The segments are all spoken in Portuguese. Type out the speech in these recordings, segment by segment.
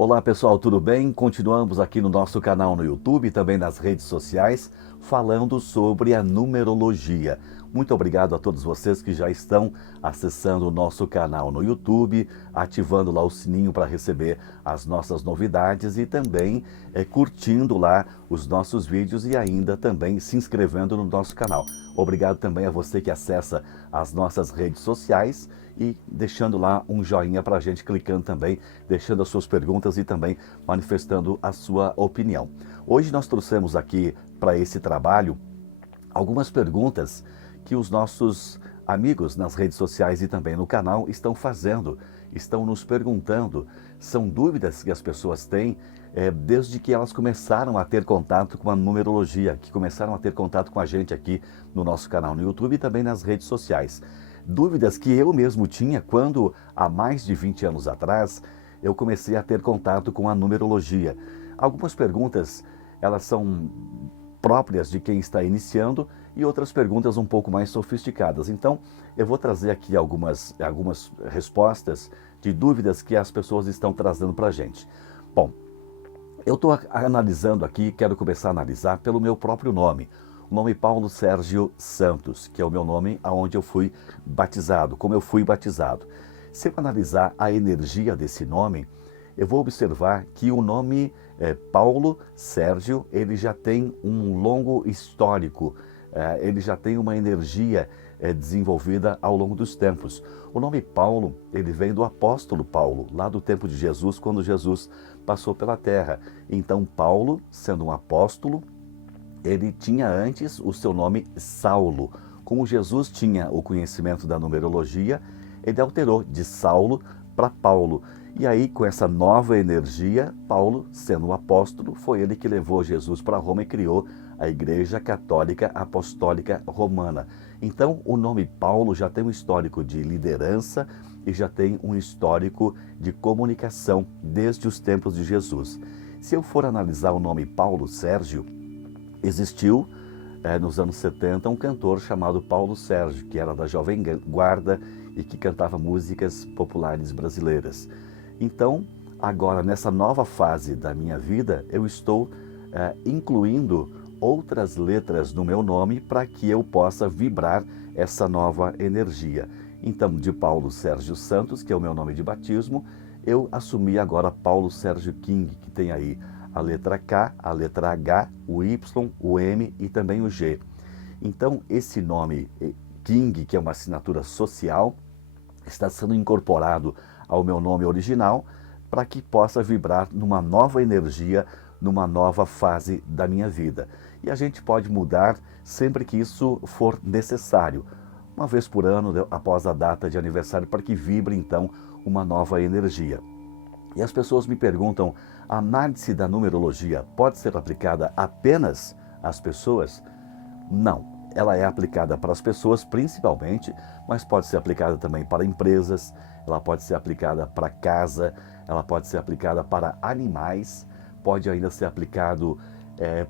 Olá pessoal, tudo bem? Continuamos aqui no nosso canal no YouTube e também nas redes sociais, falando sobre a numerologia. Muito obrigado a todos vocês que já estão acessando o nosso canal no YouTube, ativando lá o sininho para receber as nossas novidades e também curtindo lá os nossos vídeos e ainda também se inscrevendo no nosso canal. Obrigado também a você que acessa as nossas redes sociais e deixando lá um joinha para a gente, clicando também, deixando as suas perguntas e também manifestando a sua opinião. Hoje nós trouxemos aqui para esse trabalho algumas perguntas que os nossos amigos nas redes sociais e também no canal estão fazendo, estão nos perguntando. São dúvidas que as pessoas têm desde que elas começaram a ter contato com a numerologia, que começaram a ter contato com a gente aqui no nosso canal no YouTube e também nas redes sociais. Dúvidas que eu mesmo tinha quando, há mais de 20 anos atrás, eu comecei a ter contato com a numerologia. Algumas perguntas, elas são próprias de quem está iniciando e outras perguntas um pouco mais sofisticadas. Então, eu vou trazer aqui algumas respostas de dúvidas que as pessoas estão trazendo para a gente. Bom, eu estou analisando aqui, quero começar a analisar pelo meu próprio nome. O nome Paulo Sérgio Santos, que é o meu nome aonde eu fui batizado, como eu fui batizado. Se eu analisar a energia desse nome, eu vou observar que o nome Paulo Sérgio, ele já tem um longo histórico, ele já tem uma energia desenvolvida ao longo dos tempos. O nome Paulo, ele vem do apóstolo Paulo, lá do tempo de Jesus, quando Jesus passou pela terra. Então Paulo, sendo um apóstolo, ele tinha antes o seu nome Saulo. Como Jesus tinha o conhecimento da numerologia, ele alterou de Saulo para Paulo. E aí, com essa nova energia, Paulo, sendo um apóstolo, foi ele que levou Jesus para Roma e criou a Igreja Católica Apostólica Romana. Então, o nome Paulo já tem um histórico de liderança e já tem um histórico de comunicação desde os tempos de Jesus. Se eu for analisar o nome Paulo Sérgio, existiu nos anos 70 um cantor chamado Paulo Sérgio, que era da Jovem Guarda e que cantava músicas populares brasileiras. Então, agora nessa nova fase da minha vida, eu estou incluindo outras letras no meu nome para que eu possa vibrar essa nova energia. Então, de Paulo Sérgio Santos, que é o meu nome de batismo, eu assumi agora Paulo Sérgio King, que tem aí a letra K, a letra H, o Y, o M e também o G. Então, esse nome King, que é uma assinatura social, está sendo incorporado ao meu nome original para que possa vibrar numa nova energia, numa nova fase da minha vida. E a gente pode mudar sempre que isso for necessário, uma vez por ano, após a data de aniversário, para que vibre então uma nova energia. E as pessoas me perguntam, a análise da numerologia pode ser aplicada apenas às pessoas? Não. Ela é aplicada para as pessoas principalmente, mas pode ser aplicada também para empresas, ela pode ser aplicada para casa, ela pode ser aplicada para animais, pode ainda ser aplicado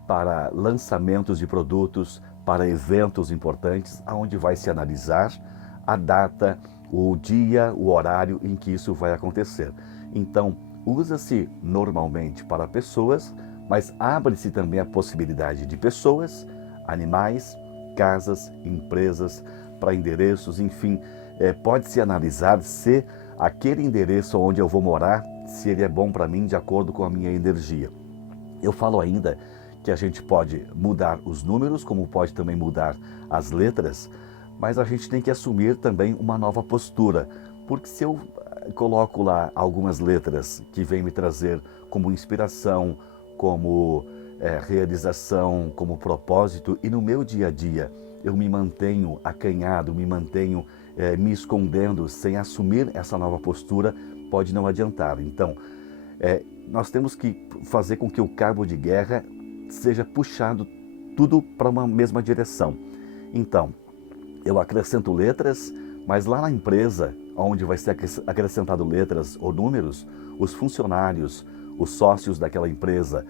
para lançamentos de produtos, para eventos importantes, onde vai se analisar a data, o dia, o horário em que isso vai acontecer. Então, usa-se normalmente para pessoas, mas abre-se também a possibilidade de pessoas, animais, casas, empresas, para endereços, enfim, pode-se analisar se aquele endereço onde eu vou morar, se ele é bom para mim de acordo com a minha energia. Eu falo ainda que a gente pode mudar os números, como pode também mudar as letras, mas a gente tem que assumir também uma nova postura, porque se eu coloco lá algumas letras que vêm me trazer como inspiração, como realização, como propósito, e no meu dia a dia eu me mantenho acanhado, me mantenho me escondendo sem assumir essa nova postura, pode não adiantar. Então, nós temos que fazer com que o cabo de guerra seja puxado tudo para uma mesma direção. Então, eu acrescento letras, mas lá na empresa, onde vai ser acrescentado letras ou números, os funcionários, os sócios daquela empresa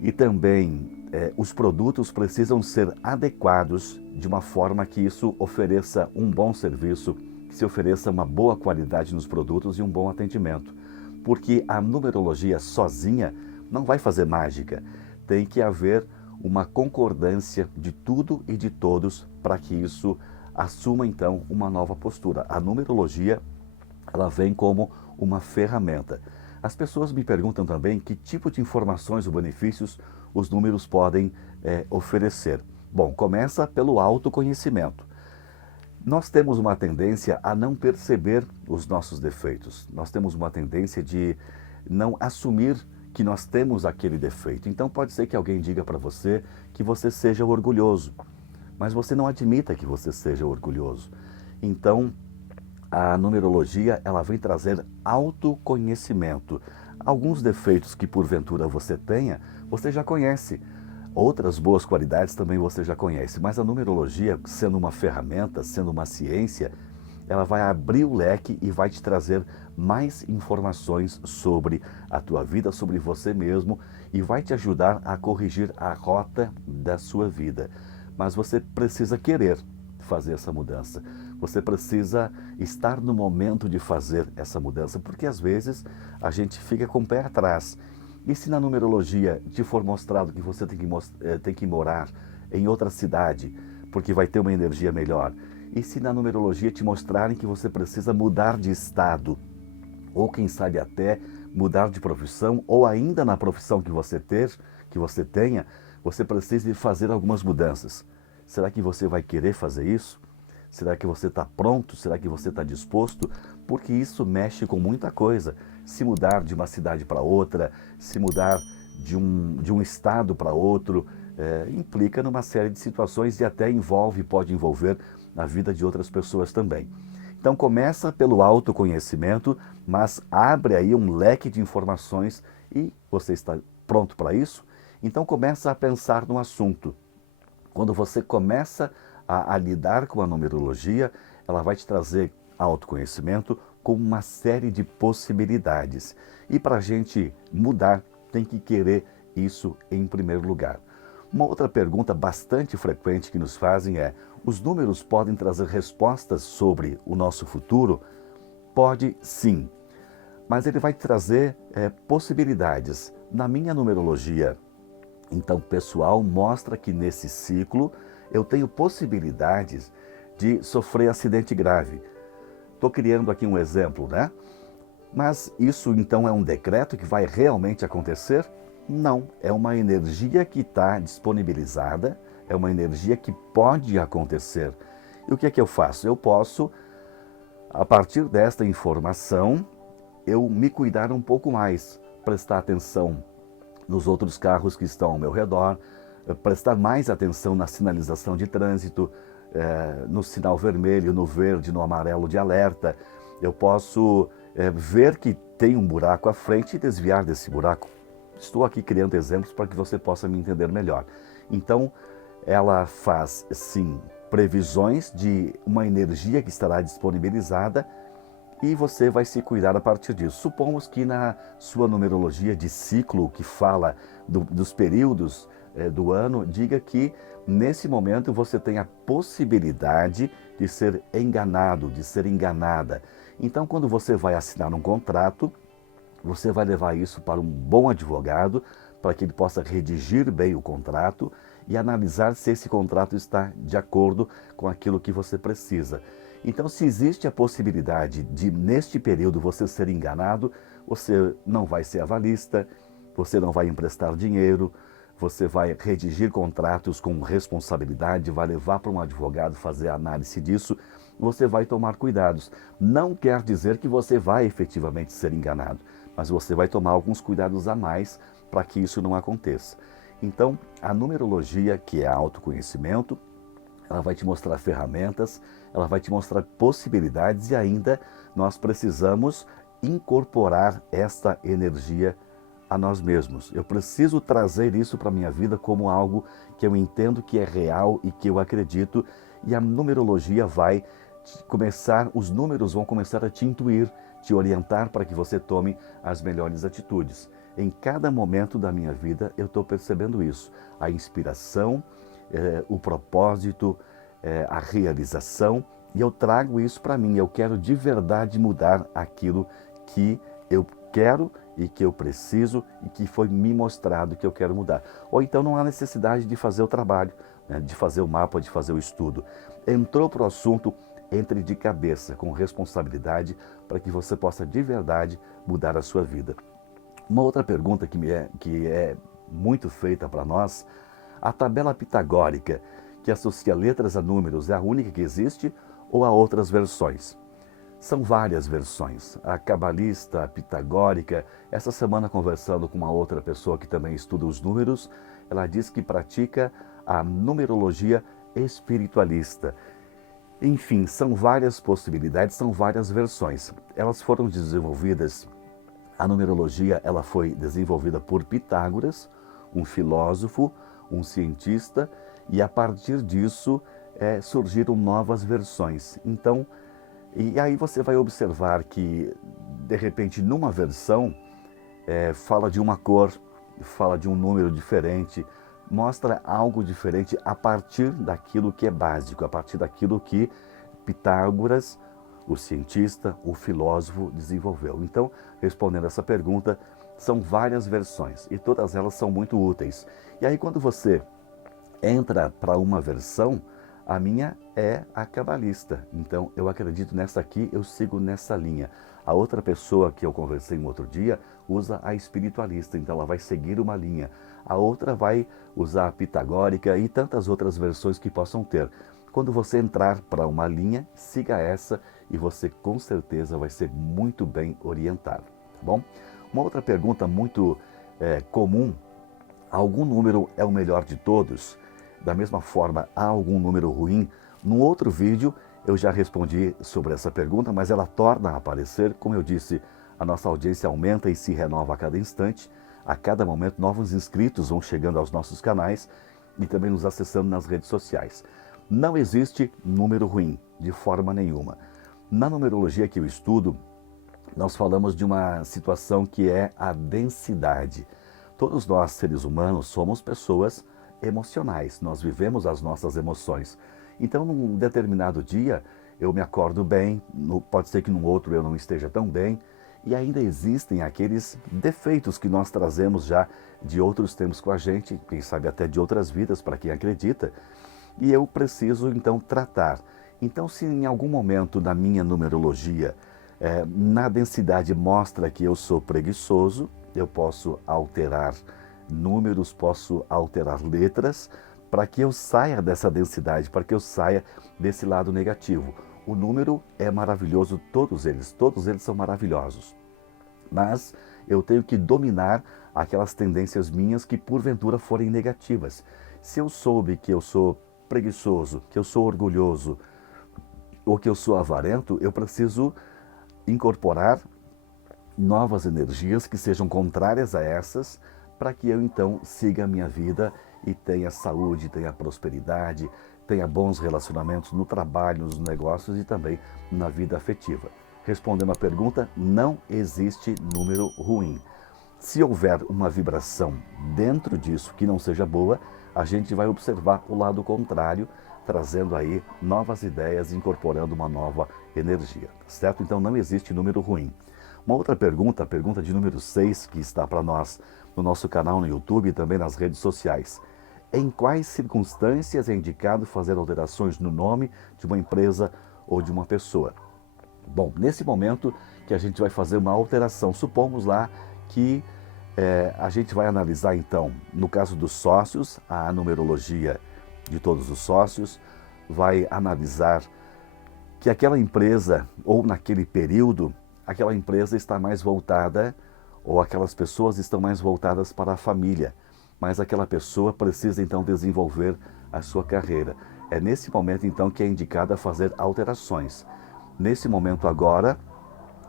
e também os produtos precisam ser adequados de uma forma que isso ofereça um bom serviço, que se ofereça uma boa qualidade nos produtos e um bom atendimento. porque a numerologia sozinha não vai fazer mágica. Tem que haver uma concordância de tudo e de todos para que isso assuma então uma nova postura. A numerologia, ela vem como uma ferramenta. As pessoas me perguntam também que tipo de informações ou benefícios os números podem oferecer. Bom, começa pelo autoconhecimento. Nós temos uma tendência a não perceber os nossos defeitos. Nós temos uma tendência de não assumir que nós temos aquele defeito. Então pode ser que alguém diga para você que você seja orgulhoso, mas você não admita que você seja orgulhoso. Então a numerologia, ela vem trazer autoconhecimento. Alguns defeitos que porventura você tenha, você já conhece. Outras boas qualidades também você já conhece, mas a numerologia, sendo uma ferramenta, sendo uma ciência, ela vai abrir o leque e vai te trazer mais informações sobre a tua vida, sobre você mesmo, e vai te ajudar a corrigir a rota da sua vida. Mas você precisa querer fazer essa mudança. Você precisa estar no momento de fazer essa mudança, porque às vezes a gente fica com o pé atrás. E se na numerologia te for mostrado que você tem que morar em outra cidade, porque vai ter uma energia melhor? E se na numerologia te mostrarem que você precisa mudar de estado, ou quem sabe até mudar de profissão, ou ainda na profissão que você tenha, você precisa fazer algumas mudanças. Será que você vai querer fazer isso? Será que você está pronto? Será que você está disposto? Porque isso mexe com muita coisa. Se mudar de uma cidade para outra, se mudar de um estado para outro, implica numa série de situações e até pode envolver a vida de outras pessoas também. Então começa pelo autoconhecimento, mas abre aí um leque de informações e você está pronto para isso? Então começa a pensar no assunto. Quando você começa a lidar com a numerologia, ela vai te trazer autoconhecimento com uma série de possibilidades. E para a gente mudar, tem que querer isso em primeiro lugar. Uma outra pergunta bastante frequente que nos fazem é: os números podem trazer respostas sobre o nosso futuro? Pode sim, mas ele vai trazer possibilidades. Na minha numerologia, então, pessoal, mostra que nesse ciclo eu tenho possibilidades de sofrer acidente grave. Estou criando aqui um exemplo, né? Mas isso então é um decreto que vai realmente acontecer? Não, é uma energia que está disponibilizada, é uma energia que pode acontecer. E o que é que eu faço? Eu posso, a partir desta informação, eu me cuidar um pouco mais, prestar atenção nos outros carros que estão ao meu redor, prestar mais atenção na sinalização de trânsito, no sinal vermelho, no verde, no amarelo de alerta. Eu posso ver que tem um buraco à frente e desviar desse buraco. Estou aqui criando exemplos para que você possa me entender melhor. Então, ela faz, sim, previsões de uma energia que estará disponibilizada e você vai se cuidar a partir disso. Supomos que na sua numerologia de ciclo, que fala dos períodos do ano, diga que nesse momento você tem a possibilidade de ser enganado, de ser enganada. Então, quando você vai assinar um contrato, você vai levar isso para um bom advogado, para que ele possa redigir bem o contrato e analisar se esse contrato está de acordo com aquilo que você precisa. Então, se existe a possibilidade de, neste período, você ser enganado, você não vai ser avalista, você não vai emprestar dinheiro, você vai redigir contratos com responsabilidade, vai levar para um advogado fazer a análise disso, você vai tomar cuidados. Não quer dizer que você vai efetivamente ser enganado, mas você vai tomar alguns cuidados a mais para que isso não aconteça. Então, a numerologia, que é autoconhecimento, ela vai te mostrar ferramentas, ela vai te mostrar possibilidades e ainda nós precisamos incorporar esta energia a nós mesmos. Eu preciso trazer isso para a minha vida como algo que eu entendo que é real e que eu acredito, e a numerologia vai começar, os números vão começar a te intuir, te orientar para que você tome as melhores atitudes. Em cada momento da minha vida eu estou percebendo isso, a inspiração, o propósito, a realização, e eu trago isso para mim. Eu quero de verdade mudar aquilo que eu quero e que eu preciso e que foi me mostrado que eu quero mudar. Ou então não há necessidade de fazer o trabalho, né, de fazer o mapa, de fazer o estudo. Entrou para o assunto, entre de cabeça, com responsabilidade, para que você possa de verdade mudar a sua vida. Uma outra pergunta que é muito feita para nós, a tabela pitagórica, que associa letras a números, é a única que existe ou há outras versões? São várias versões. A cabalista, a pitagórica, essa semana conversando com uma outra pessoa que também estuda os números, ela diz que pratica a numerologia espiritualista. Enfim, são várias possibilidades, são várias versões. Elas foram desenvolvidas, a numerologia ela foi desenvolvida por Pitágoras, um filósofo, um cientista, e a partir disso surgiram novas versões. Então, e aí você vai observar que, de repente, numa versão, fala de uma cor, fala de um número diferente, mostra algo diferente a partir daquilo que é básico, a partir daquilo que Pitágoras, o cientista, o filósofo, desenvolveu. Então, respondendo essa pergunta, são várias versões e todas elas são muito úteis. E aí, quando você entra para uma versão, a minha é a cabalista. Então, eu acredito nessa aqui, eu sigo nessa linha. A outra pessoa que eu conversei um outro dia usa a espiritualista, então ela vai seguir uma linha. A outra vai usar a pitagórica e tantas outras versões que possam ter. Quando você entrar para uma linha, siga essa e você com certeza vai ser muito bem orientado, tá bom? Uma outra pergunta muito comum, algum número é o melhor de todos? Da mesma forma, há algum número ruim? Num outro vídeo eu já respondi sobre essa pergunta, mas ela torna a aparecer. Como eu disse, a nossa audiência aumenta e se renova a cada instante. A cada momento, novos inscritos vão chegando aos nossos canais e também nos acessando nas redes sociais. Não existe número ruim, de forma nenhuma. Na numerologia que eu estudo, nós falamos de uma situação que é a densidade. Todos nós, seres humanos, somos pessoas emocionais, nós vivemos as nossas emoções. Então, num determinado dia, eu me acordo bem, pode ser que num outro eu não esteja tão bem, e ainda existem aqueles defeitos que nós trazemos já de outros tempos com a gente, quem sabe até de outras vidas, para quem acredita, e eu preciso então tratar. Então, se em algum momento na minha numerologia, na densidade mostra que eu sou preguiçoso, eu posso alterar números, posso alterar letras, para que eu saia dessa densidade, para que eu saia desse lado negativo. O número é maravilhoso, todos eles são maravilhosos. Mas eu tenho que dominar aquelas tendências minhas que porventura forem negativas. Se eu soube que eu sou preguiçoso, que eu sou orgulhoso, ou que eu sou avarento, eu preciso incorporar novas energias que sejam contrárias a essas, para que eu então siga a minha vida e tenha saúde, tenha prosperidade, tenha bons relacionamentos no trabalho, nos negócios e também na vida afetiva. Respondendo à pergunta, não existe número ruim. Se houver uma vibração dentro disso que não seja boa, a gente vai observar o lado contrário, trazendo aí novas ideias, incorporando uma nova energia, certo? Então não existe número ruim. Uma outra pergunta, a pergunta de número 6, que está para nós no nosso canal no YouTube e também nas redes sociais. Em quais circunstâncias é indicado fazer alterações no nome de uma empresa ou de uma pessoa? Bom, nesse momento que a gente vai fazer uma alteração, supomos lá que a gente vai analisar então, no caso dos sócios, a numerologia de todos os sócios, vai analisar que aquela empresa, ou naquele período, aquela empresa está mais voltada, ou aquelas pessoas estão mais voltadas para a família, mas aquela pessoa precisa então desenvolver a sua carreira. É nesse momento então que é indicado a fazer alterações. Nesse momento agora,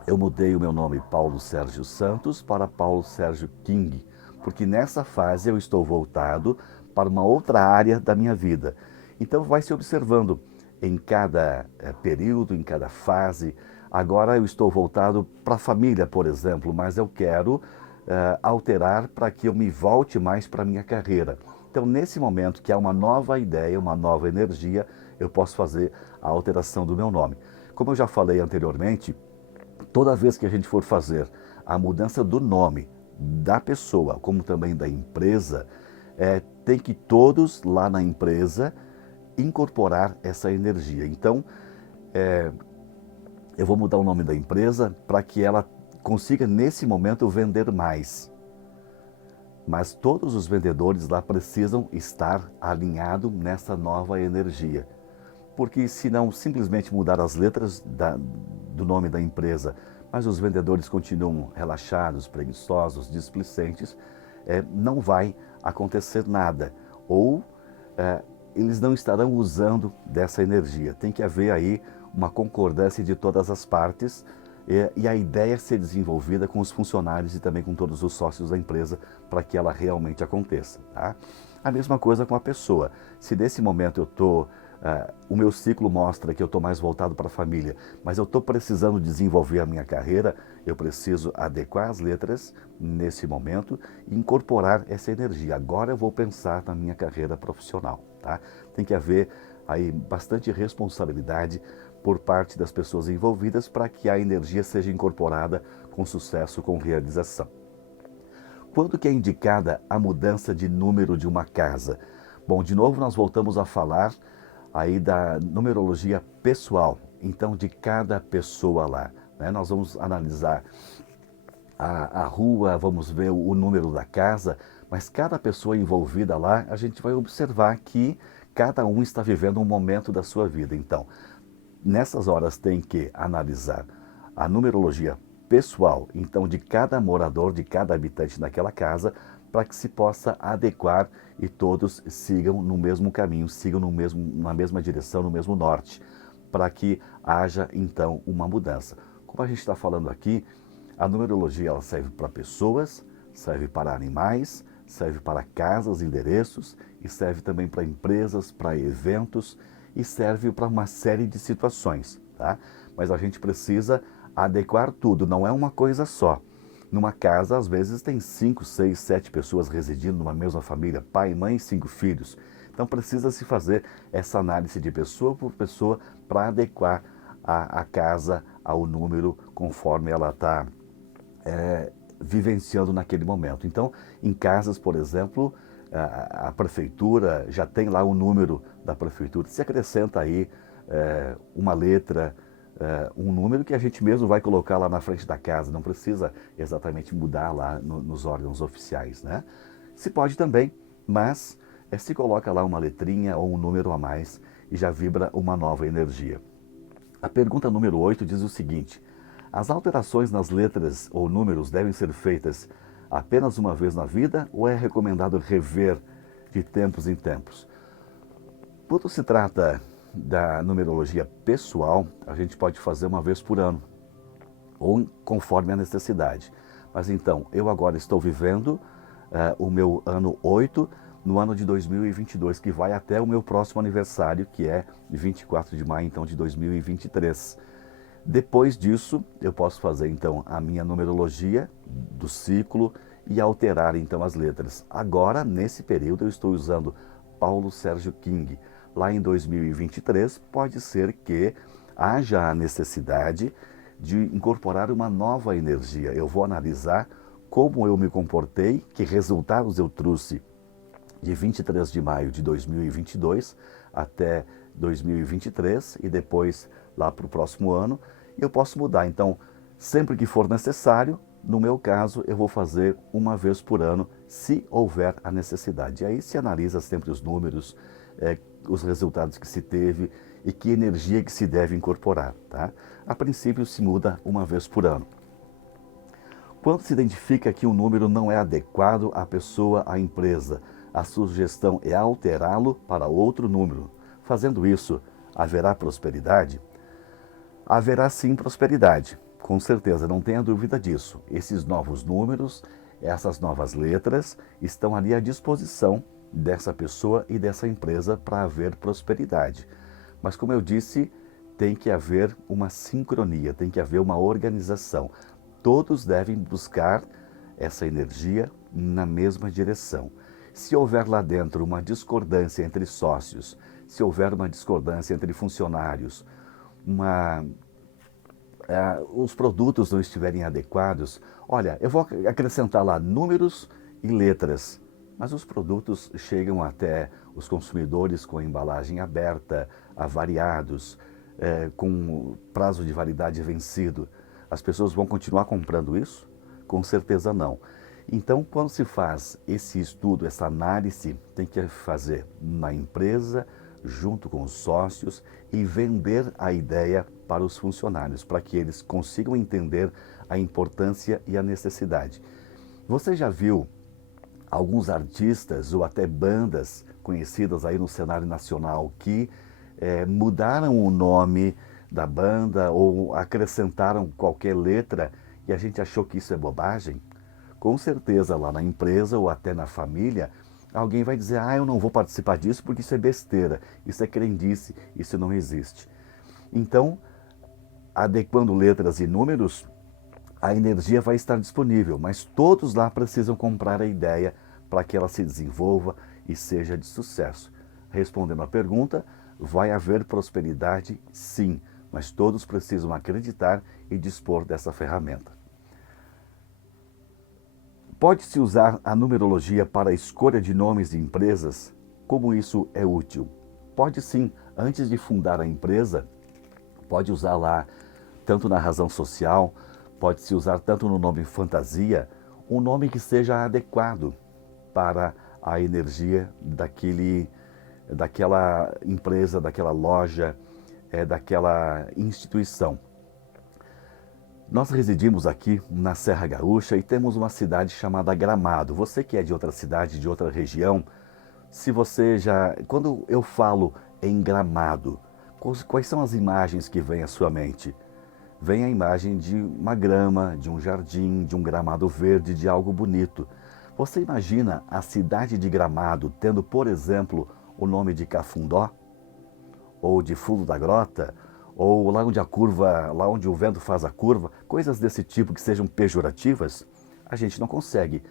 eu mudei o meu nome Paulo Sérgio Santos para Paulo Sérgio King, porque nessa fase eu estou voltado para uma outra área da minha vida. Então vai se observando em cada período, em cada fase. Agora eu estou voltado para a família, por exemplo, mas eu quero alterar para que eu me volte mais para a minha carreira. Então, nesse momento que há uma nova ideia, uma nova energia, eu posso fazer a alteração do meu nome. Como eu já falei anteriormente, toda vez que a gente for fazer a mudança do nome da pessoa, como também da empresa, tem que todos lá na empresa incorporar essa energia. Então, eu vou mudar o nome da empresa para que ela consiga, nesse momento, vender mais. Mas todos os vendedores lá precisam estar alinhados nessa nova energia. Porque se não simplesmente mudar as letras do nome da empresa, mas os vendedores continuam relaxados, preguiçosos, displicentes, não vai acontecer nada. Ou eles não estarão usando dessa energia. Tem que haver aí uma concordância de todas as partes e a ideia ser desenvolvida com os funcionários e também com todos os sócios da empresa para que ela realmente aconteça. Tá? A mesma coisa com a pessoa. Se nesse momento eu estou, o meu ciclo mostra que eu estou mais voltado para a família, mas eu estou precisando desenvolver a minha carreira, eu preciso adequar as letras nesse momento e incorporar essa energia. Agora eu vou pensar na minha carreira profissional. Tá? Tem que haver aí bastante responsabilidade por parte das pessoas envolvidas para que a energia seja incorporada com sucesso, com realização. Quando que é indicada a mudança de número de uma casa? Bom, de novo nós voltamos a falar aí da numerologia pessoal, então de cada pessoa lá. Né? Nós vamos analisar a rua, vamos ver o número da casa, mas cada pessoa envolvida lá, a gente vai observar que cada um está vivendo um momento da sua vida. Então, nessas horas tem que analisar a numerologia pessoal, então de cada morador, de cada habitante daquela casa, para que se possa adequar e todos sigam no mesmo caminho, sigam na mesma direção, no mesmo norte, para que haja então uma mudança. Como a gente está falando aqui, a numerologia ela serve para pessoas, serve para animais, serve para casas, endereços e serve também para empresas, para eventos e serve para uma série de situações, tá? Mas a gente precisa adequar tudo, não é uma coisa só. Numa casa, às vezes, tem 5, 6, 7 pessoas residindo numa mesma família, pai, mãe e 5 filhos. Então precisa se fazer essa análise de pessoa por pessoa para adequar a casa ao número conforme ela está vivenciando naquele momento. Então, em casas, por exemplo, a prefeitura já tem lá o número da prefeitura. Se acrescenta aí uma letra, um número que a gente mesmo vai colocar lá na frente da casa, não precisa exatamente mudar lá nos órgãos oficiais, né? Se pode também, mas se coloca lá uma letrinha ou um número a mais e já vibra uma nova energia. A pergunta número 8 diz o seguinte: as alterações nas letras ou números devem ser feitas apenas uma vez na vida ou é recomendado rever de tempos em tempos? Quando se trata da numerologia pessoal, a gente pode fazer uma vez por ano, ou conforme a necessidade. Mas então, eu agora estou vivendo o meu ano 8 no ano de 2022, que vai até o meu próximo aniversário, que é 24 de maio então, de 2023. Depois disso, eu posso fazer então a minha numerologia do ciclo e alterar então as letras. Agora, nesse período, eu estou usando Paulo Sérgio King. Lá em 2023, pode ser que haja a necessidade de incorporar uma nova energia. Eu vou analisar como eu me comportei, que resultados eu trouxe de 23 de maio de 2022 até 2023 e depois lá para o próximo ano, eu posso mudar. Então, sempre que for necessário, no meu caso, eu vou fazer uma vez por ano, se houver a necessidade. E aí se analisa sempre os números, os resultados que se teve e que energia que se deve incorporar. Tá? A princípio, se muda uma vez por ano. Quando se identifica que um número não é adequado à pessoa, à empresa, a sugestão é alterá-lo para outro número. Fazendo isso, haverá prosperidade? Haverá sim prosperidade, com certeza, não tenha dúvida disso. Esses novos números, essas novas letras estão ali à disposição dessa pessoa e dessa empresa para haver prosperidade. Mas como eu disse, tem que haver uma sincronia, tem que haver uma organização. Todos devem buscar essa energia na mesma direção. Se houver lá dentro uma discordância entre sócios, se houver uma discordância entre funcionários, os produtos não estiverem adequados, olha, eu vou acrescentar lá números e letras, mas os produtos chegam até os consumidores com a embalagem aberta, avariados, com prazo de validade vencido. As pessoas vão continuar comprando isso? Com certeza não. Então, quando se faz esse estudo, essa análise, tem que fazer na empresa, junto com os sócios, e vender a ideia para os funcionários, para que eles consigam entender a importância e a necessidade. Você já viu alguns artistas ou até bandas conhecidas aí no cenário nacional que mudaram o nome da banda ou acrescentaram qualquer letra e a gente achou que isso é bobagem? Com certeza lá na empresa ou até na família, alguém vai dizer, eu não vou participar disso porque isso é besteira, isso é crendice, isso não existe. Então, adequando letras e números, a energia vai estar disponível, mas todos lá precisam comprar a ideia para que ela se desenvolva e seja de sucesso. Respondendo à pergunta, vai haver prosperidade? Sim, mas todos precisam acreditar e dispor dessa ferramenta. Pode-se usar a numerologia para a escolha de nomes de empresas? Como isso é útil? Pode sim, antes de fundar a empresa, pode usar lá, tanto na razão social, pode-se usar tanto no nome fantasia, um nome que seja adequado para a energia daquela empresa, daquela loja, daquela instituição. Nós residimos aqui na Serra Gaúcha e temos uma cidade chamada Gramado. Você que é de outra cidade, de outra região, se você já... Quando eu falo em Gramado, quais são as imagens que vêm à sua mente? Vem a imagem de uma grama, de um jardim, de um gramado verde, de algo bonito. Você imagina a cidade de Gramado tendo, por exemplo, o nome de Cafundó? Ou de Fundo da Grota? Ou lá onde o vento faz a curva? Coisas desse tipo que sejam pejorativas? A gente não consegue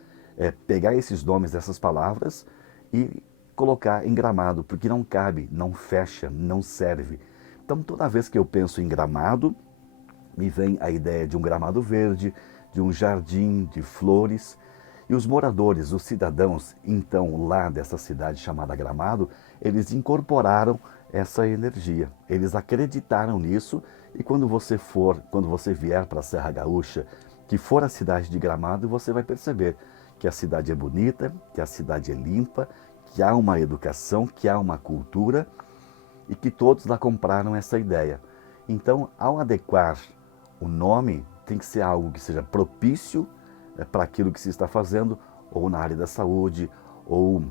pegar esses nomes dessas palavras e colocar em Gramado, porque não cabe, não fecha, não serve. Então, toda vez que eu penso em Gramado, me vem a ideia de um gramado verde, de um jardim de flores. E os moradores, os cidadãos, então, lá dessa cidade chamada Gramado, eles incorporaram essa energia. Eles acreditaram nisso e quando você vier para a Serra Gaúcha, que for a cidade de Gramado, você vai perceber que a cidade é bonita, que a cidade é limpa, que há uma educação, que há uma cultura e que todos lá compraram essa ideia. Então, ao adequar o nome, tem que ser algo que seja propício para aquilo que se está fazendo, ou na área da saúde, ou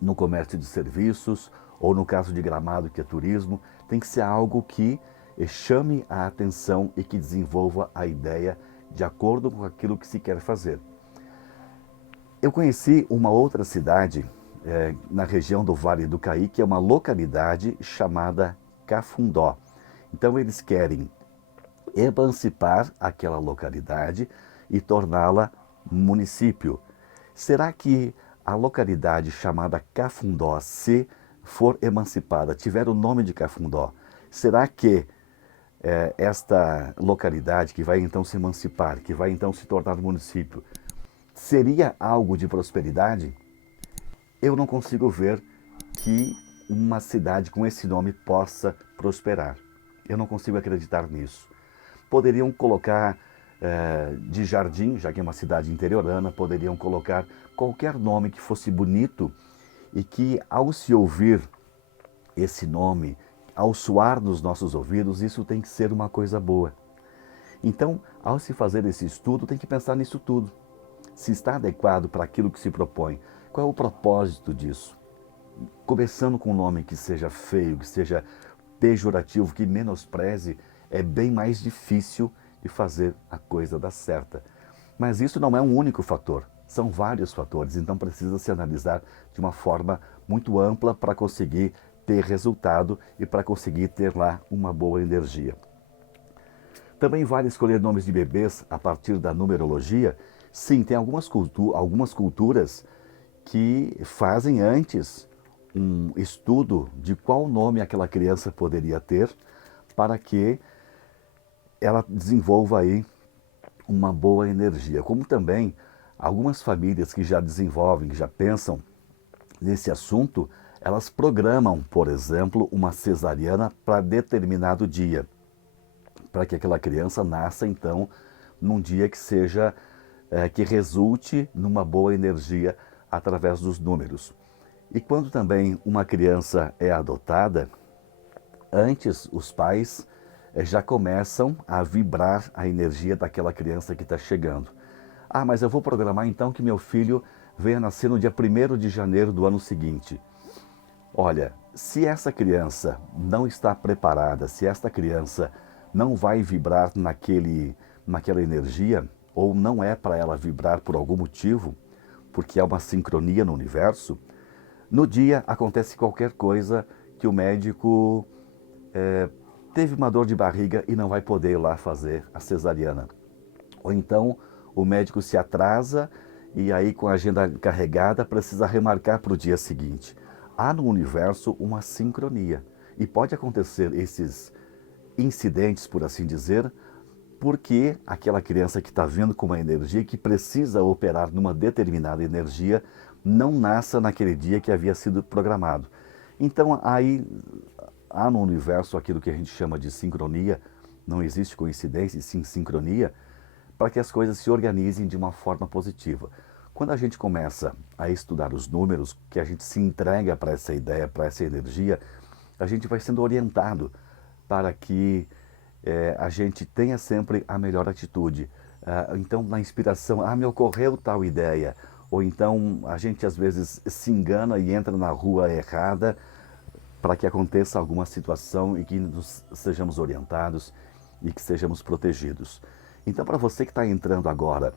no comércio de serviços, ou no caso de Gramado, que é turismo. Tem que ser algo que chame a atenção e que desenvolva a ideia de acordo com aquilo que se quer fazer. Eu conheci uma outra cidade na região do Vale do Caí, que é uma localidade chamada Cafundó. Então eles querem emancipar aquela localidade e torná-la município. Será que a localidade chamada Cafundó, se for emancipada, tiver o nome de Cafundó, será que esta localidade que vai então se emancipar, que vai então se tornar município, seria algo de prosperidade? Eu não consigo ver que uma cidade com esse nome possa prosperar. Eu não consigo acreditar nisso. Poderiam colocar de jardim, já que é uma cidade interiorana, poderiam colocar qualquer nome que fosse bonito e que, ao se ouvir esse nome, ao soar nos nossos ouvidos, isso tem que ser uma coisa boa. Então, ao se fazer esse estudo, tem que pensar nisso tudo. Se está adequado para aquilo que se propõe, qual é o propósito disso? Começando com um nome que seja feio, que seja pejorativo, que menospreze, é bem mais difícil de fazer a coisa dar certa. Mas isso não é um único fator, são vários fatores, então precisa se analisar de uma forma muito ampla para conseguir ter resultado e para conseguir ter lá uma boa energia. Também vale escolher nomes de bebês a partir da numerologia. Sim, tem algumas culturas que fazem antes um estudo de qual nome aquela criança poderia ter para que ela desenvolva aí uma boa energia. Como também algumas famílias que já desenvolvem, que já pensam nesse assunto, elas programam, por exemplo, uma cesariana para determinado dia, para que aquela criança nasça então num dia que seja que resulte numa boa energia através dos números. E quando também uma criança é adotada, antes os pais já começam a vibrar a energia daquela criança que está chegando. Ah, mas eu vou programar então que meu filho venha nascer no dia 1º de janeiro do ano seguinte. Olha, se essa criança não está preparada, se esta criança não vai vibrar naquela energia, ou não é para ela vibrar por algum motivo, porque há uma sincronia no universo, no dia acontece qualquer coisa que o médico teve uma dor de barriga e não vai poder ir lá fazer a cesariana. Ou então o médico se atrasa e aí com a agenda carregada precisa remarcar para o dia seguinte. Há no universo uma sincronia e pode acontecer esses incidentes, por assim dizer, porque aquela criança que está vindo com uma energia que precisa operar numa determinada energia não nasça naquele dia que havia sido programado. Então aí há no universo aquilo que a gente chama de sincronia, não existe coincidência, sim sincronia, para que as coisas se organizem de uma forma positiva. Quando a gente começa a estudar os números, que a gente se entrega para essa ideia, para essa energia, a gente vai sendo orientado para que a gente tenha sempre a melhor atitude. Então, na inspiração, me ocorreu tal ideia. Ou então, a gente às vezes se engana e entra na rua errada para que aconteça alguma situação e que sejamos orientados e que sejamos protegidos. Então, para você que está entrando agora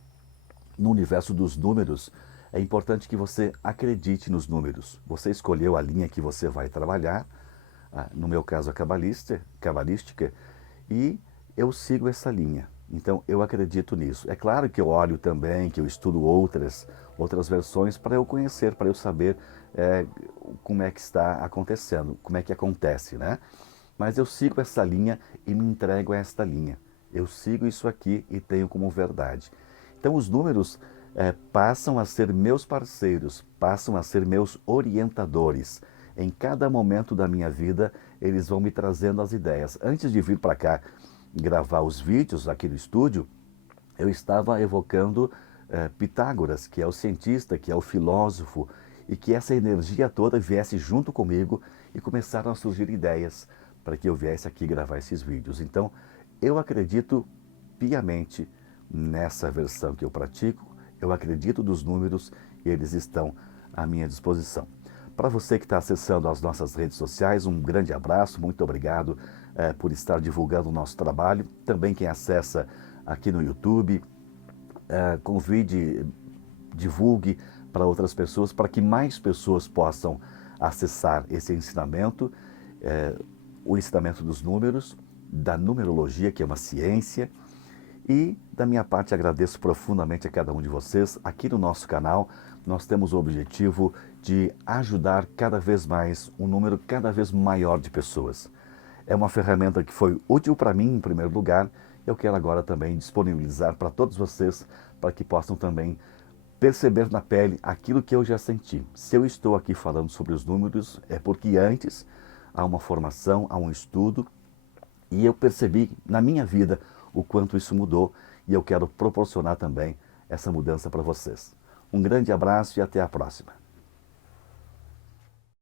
no universo dos números, é importante que você acredite nos números. Você escolheu a linha que você vai trabalhar, no meu caso a cabalística, e eu sigo essa linha. Então eu acredito nisso. É claro que eu olho também, que eu estudo outras versões para eu conhecer, para eu saber como é que está acontecendo, como é que acontece, né? Mas eu sigo essa linha e me entrego a esta linha. Eu sigo isso aqui e tenho como verdade. Então os números passam a ser meus parceiros, passam a ser meus orientadores. Em cada momento da minha vida, eles vão me trazendo as ideias. Antes de vir para cá gravar os vídeos aqui no estúdio, eu estava evocando Pitágoras, que é o cientista, que é o filósofo, e que essa energia toda viesse junto comigo e começaram a surgir ideias para que eu viesse aqui gravar esses vídeos. Então, eu acredito piamente nessa versão que eu pratico, eu acredito nos números e eles estão à minha disposição. Para você que está acessando as nossas redes sociais, um grande abraço, muito obrigado por estar divulgando o nosso trabalho. Também quem acessa aqui no YouTube, convide, divulgue para outras pessoas, para que mais pessoas possam acessar esse ensinamento, o ensinamento dos números, da numerologia, que é uma ciência. E da minha parte agradeço profundamente a cada um de vocês. Aqui no nosso canal nós temos o objetivo de ajudar cada vez mais um número cada vez maior de pessoas. É uma ferramenta que foi útil para mim em primeiro lugar. Eu quero agora também disponibilizar para todos vocês, para que possam também perceber na pele aquilo que eu já senti. Se eu estou aqui falando sobre os números, é porque antes há uma formação, há um estudo, e eu percebi na minha vida o quanto isso mudou, e eu quero proporcionar também essa mudança para vocês. Um grande abraço e até a próxima.